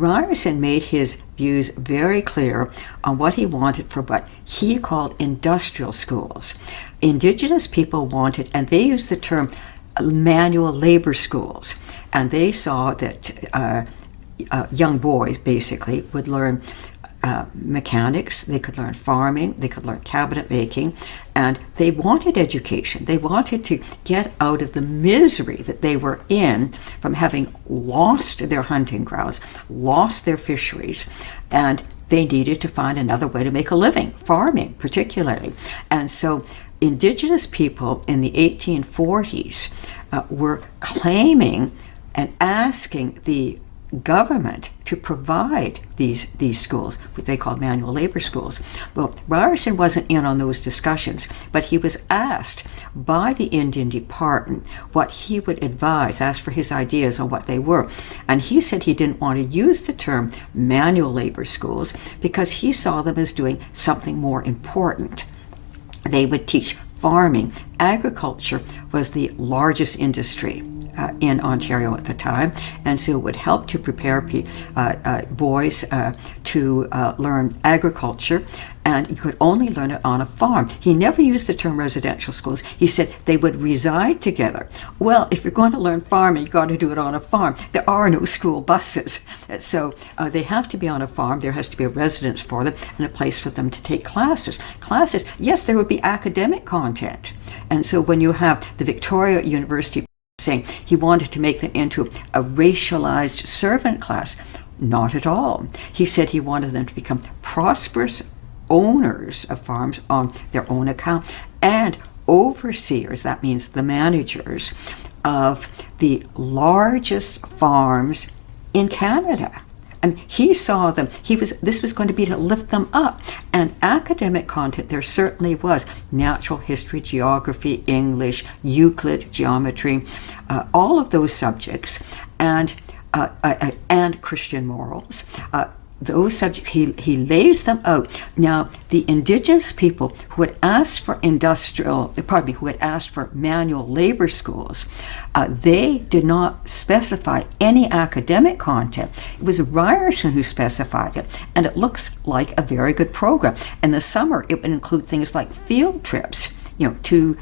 Ryerson made his views very clear on what he wanted for what he called industrial schools. Indigenous people wanted, and they used the term manual labor schools, and they saw that young boys basically would learn mechanics, they could learn farming, they could learn cabinet making, and they wanted education. They wanted to get out of the misery that they were in from having lost their hunting grounds, lost their fisheries, and they needed to find another way to make a living, farming particularly. And so Indigenous people in the 1840s were claiming and asking the government to provide these schools, which they called manual labor schools. Well, Ryerson wasn't in on those discussions, but he was asked by the Indian Department what he would advise, asked for his ideas on what they were. And he said he didn't want to use the term manual labor schools because he saw them as doing something more important. They would teach farming. Agriculture was the largest industry in Ontario at the time, and so it would help to prepare boys to learn agriculture, and you could only learn it on a farm. He never used the term residential schools. He said they would reside together. Well, if you're going to learn farming, you've got to do it on a farm. There are no school buses, so they have to be on a farm. There has to be a residence for them and a place for them to take classes. Yes, there would be academic content, and so when you have the Victoria University saying he wanted to make them into a racialized servant class, not at all. He said he wanted them to become prosperous owners of farms on their own account and overseers, that means the managers, of the largest farms in Canada. And he saw them, this was going to be to lift them up. And academic content, there certainly was. Natural history, geography, English, Euclid, geometry, all of those subjects, and Christian morals. Those subjects, he lays them out. Now, the Indigenous people who had asked for manual labor schools, they did not specify any academic content. It was Ryerson who specified it, and it looks like a very good program. In the summer, it would include things like field trips, to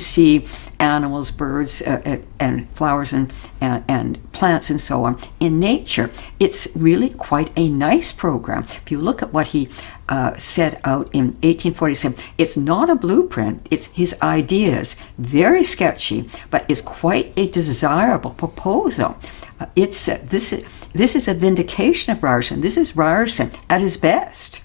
see animals, birds, and flowers and plants and so on in nature. It's really quite a nice program. If you look at what he set out in 1847, it's not a blueprint. It's his ideas, very sketchy, but it's quite a desirable proposal. This is a vindication of Ryerson. This is Ryerson at his best.